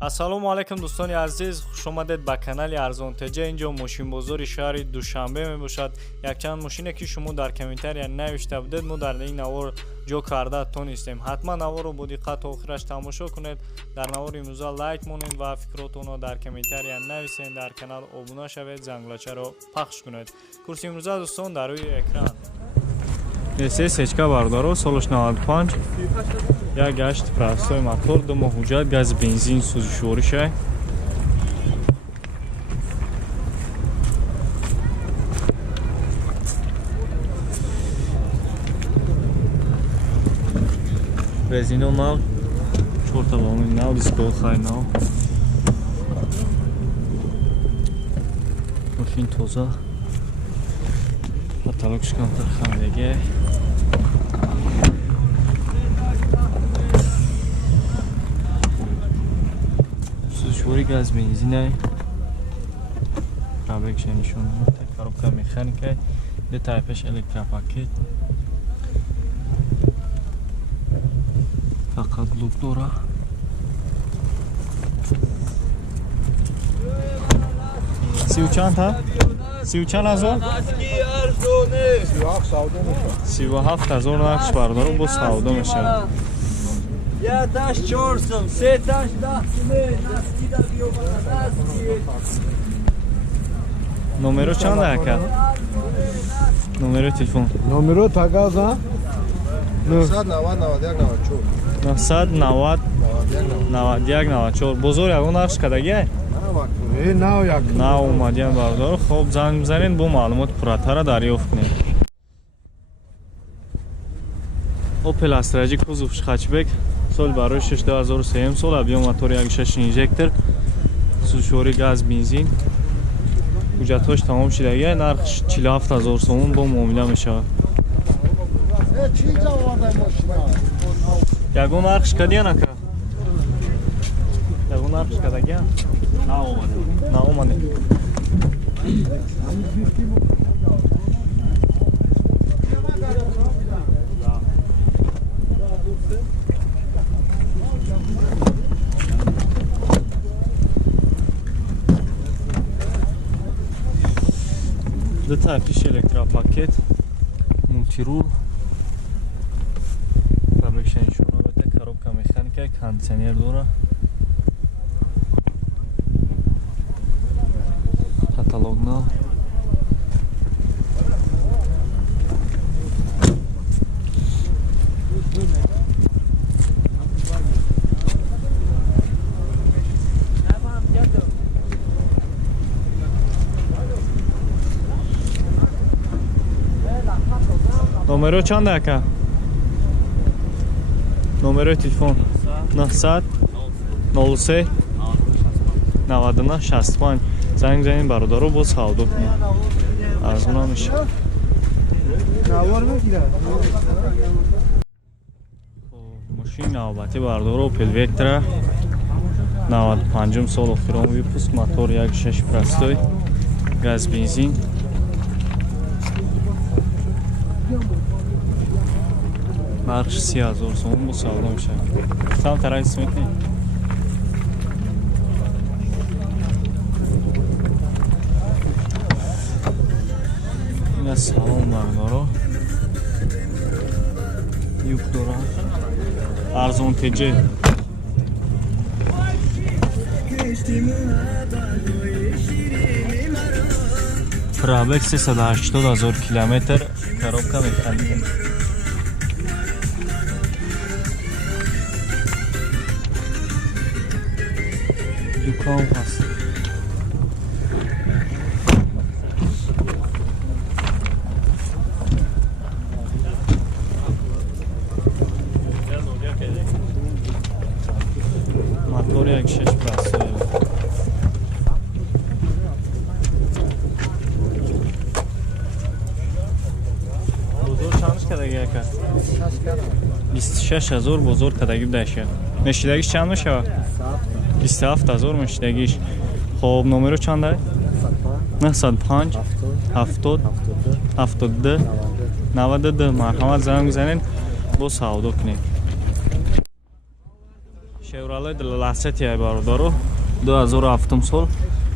ассалому алайкум дӯстони азиз, хушомадед ба канали арзонтеҷа. Инҷо мошинбозори шаҳри душанбе мебошад. Якчанд мошине ки шумо дар комментария навишта будед, мо дар ин навор ҷо карда тонистем. ҳатман наворро бо диққат то охираш тамошо кунед. дар навори имрӯза лайк монед ва фикротонро дар комментария нависед. дар канал обуна шавед, зангулачаро пахш кунед. курси имрӯза дӯстон дар рӯи экран. СС сечка бардоро солаш 95 як гашт простой мотор, ду моҳ ҳуҷҷат, газ бензин сӯзишвориша. резино нав, чорта балони нав, дисплей нав. машин тоза. каталогш контр хандеге. сӯзишвори газ бензинай. пробегшн нишон дод. коробка механика, ду тайпаш электропакет. фақат блок дора. сию чанд ҳа? сию чанд ҳазор? 37,000 нақш бардоро бо савдо мешавад. Я таш 400, се таш 10 наскида биёбара наски. номеро чанд ака? номеро телефон. Номеро тагаза 990 91 94. бозор ягон нақш кадаги? нав як нав омадиам бардор. хоб занг бизанед бо маълумоти пурратара дарёфт кунед. Opel Astra J кузов Hatchback, соли барои 2003 сол, объем мотори 1.6 инжектор, сӯзишвори газ бензин. ҳуҷҷатҳош тамом шидаги, нархш 47000 сомон бо муомила мешавад. ягон нархш кадиян ака? ягон нархш кадагиян? наомаде. ду тайпиш электропакет, мултирул, пробегшн нишона дода, коробка механика, кондитсионер дора. каталог нав. номеро чанд ака? номеро телефон 900 03 99 65. занг занед бародаро боз савдо кунед. арзона меша. машини навбатӣ бардор Opel Vectra 95 сол охирон випуск, мотор 1.6 простой, газ бензин. нархш 30,000 сомон бо савдо мешавад. сам тарафи сметни. ин салон бардоро юк дора. арзонтеҷа. пробег 380,000 километр, коробка механика. дукон ҳаст. мотори 1.6 простой. бозор чандш кадаги ака? 26000 бозор кадаги будаша. мешидагиш чанд мешавад? 27000 мешидагиш. хоб номеро чанд ай? 905 70 72 92. марҳамат, занг бизанед бо савдо кунед. Chevrolet Chevrolet Lacetti бародаро 2007 сол.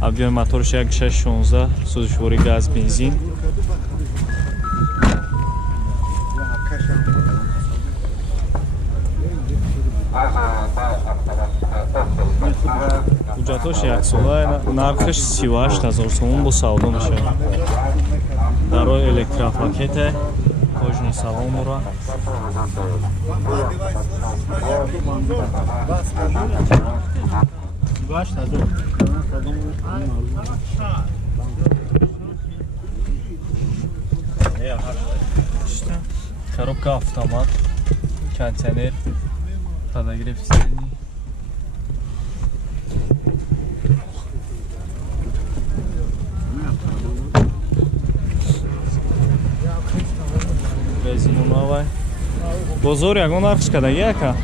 Объем моторш 1.616 сузишвори газ бензин. ҳуҷҷатош яксола, нархш 38000 сомон бо савдо мешавад. Дарои электропакете, кожни салон дорад. Коробка автомат, кондиционер, подогрев сидений. Резину новая. Бозор ягон нархш кадаги ака?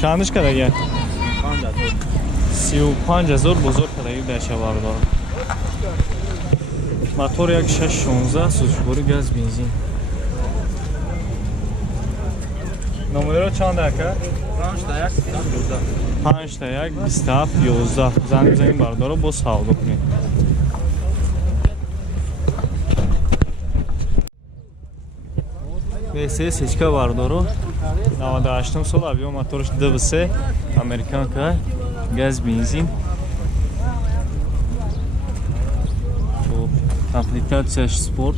Чандиш кадаги? 35000 бозор кадаги даша бардор. Мотор 1.616 сузишвори газ бензин. Номеро чанд ака? 5-1-27-11. Занг бизанем бардоро бо савдо кунем. VS сечка бардоро 98 сол, объем моторш DVC, американка, газ бензин. Комплектация спорт.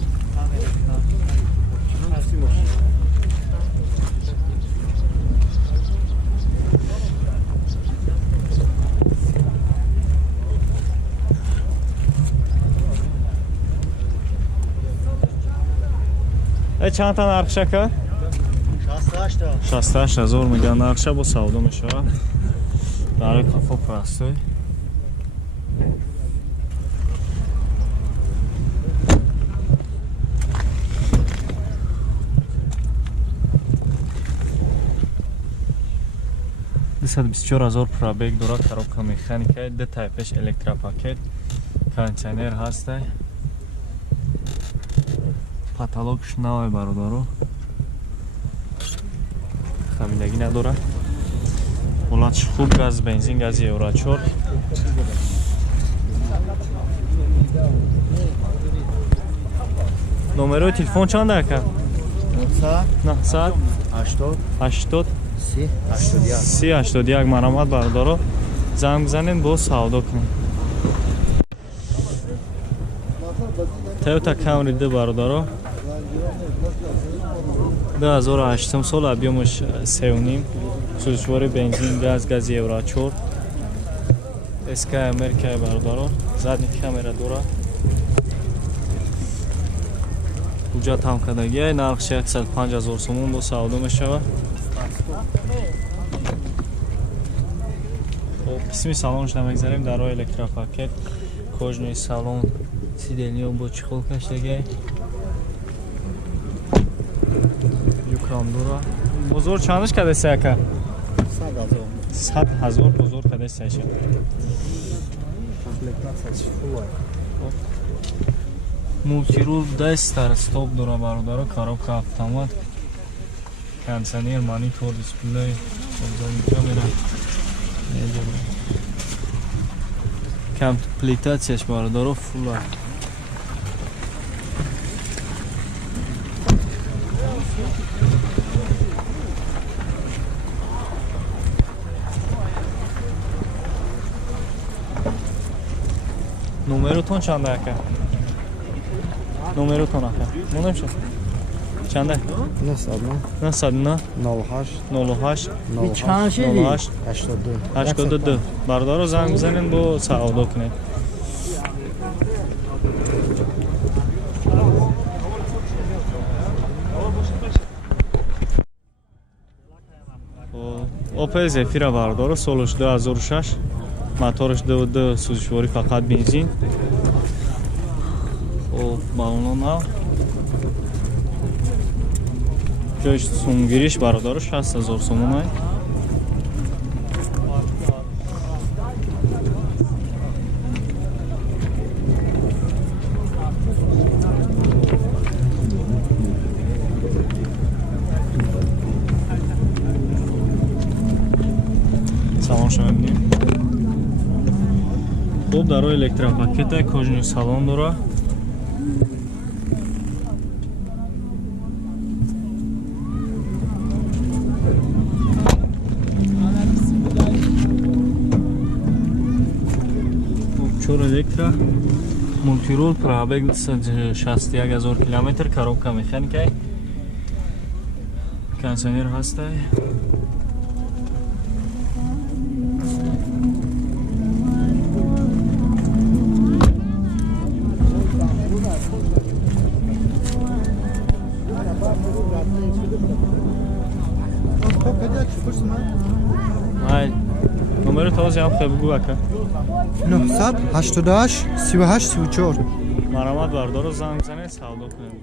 چند تا نرخشه که؟ 68000 میگن نرخشه با سودا میشه برای کافه پرستوی دستد 24000 پرابیگ دارد коробка механика ده تایپش الکتروپاکت кондиционер هسته потолокш новый бародаро хамидаги надорад ҳолатш хуб газ бензин гази евро 4 номерои телефон чанд ака 900 80 3081 маромад бародаро занг бизанед бо савдо кунед Toyota Camry D бародаро 2008 сол, объемш 3.5, сузишвори бензин, газ, гази евро 4. SK Amerika бародаро, задни камера дорад. ҳуҷҷат ҳам кадаги, нархш 105000 сомон бо савдо мешавад. Хоб, қисми салонш намегзарем, дарои электропакет, кожни салон, сиденьё бо чихолка штаги. Юкамдура. Бозор чандиш кадаси ака? 100000 бозор кадаси аша. Мултирул дастар стоп дора бародаро, коробка автомат, кондиционер, монитор, дисплей, камера. Комплектацияш бародаро фулла. Номеротон чанд ака? Номеротон ака. Монем шо? Чанд ака? 901 08 82 бародаро занг бизанед бо савдо кунед. Opel Zafira бародаро солош 2006 моторш D2 сузишвори фақат бензин. Хоб балона ҷойш сумгириш бародаро 60000 сомон ай. хуб дар рои электропакета кожуни салон дора. Чор электро мултирул пробег 261,000 км, коробка механика, кондиционер ҳастай. Ай, номери този ҳам хе бугу ака. 988 38 34. Маромад бардору занг занед савдо кунем.